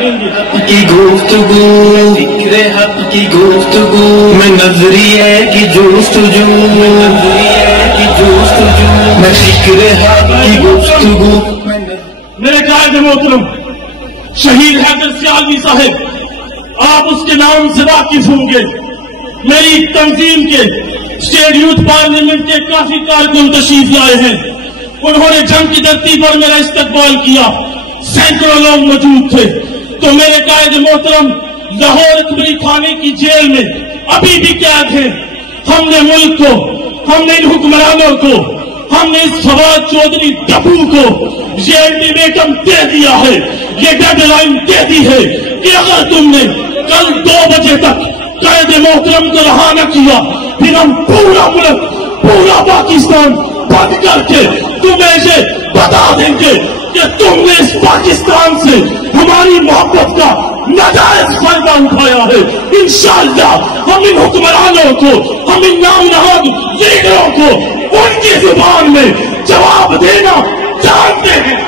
کی گفتگو ذکر حق کی گفتگو میں نظریے کی جستجو میں ذکر حق کی گفتگو. میرے قائد محترم شہید حیدر سیالوی صاحب، آپ اس کے نام سے واقف ہوں گے. میری تنظیم کے اسٹیٹ یوتھ پارلیمنٹ کے کافی کارکن تشریف لائے ہیں. انہوں نے جنگ کی دھرتی پر میرا استقبال کیا. سینکڑوں لوگ موجود تھے. تو میرے قائد محترم لاہور اکبری تھانے کی جیل میں ابھی بھی قید ہیں. ہم نے ملک کو، ہم نے ان حکمرانوں کو، ہم نے اس فواد چودھری ٹپو کو یہ الٹیمیٹم دے دیا ہے، یہ ڈیڈ لائن دے دی ہے کہ اگر تم نے کل 2 بجے تک قائد محترم کو رہا نہ کیا پھر ہم پورا ملک، پورا پاکستان بند کر کے تمہیں یہ بتا دیں گے کہ تم نے اس پاکستان سے ہماری محبت کا ناجائز فائدہ اٹھایا ہے. انشاءاللہ ہم ان حکمرانوں کو، ہم ان نام نہاد لیڈروں کو ان کی زبان میں جواب دینا جانتے ہیں.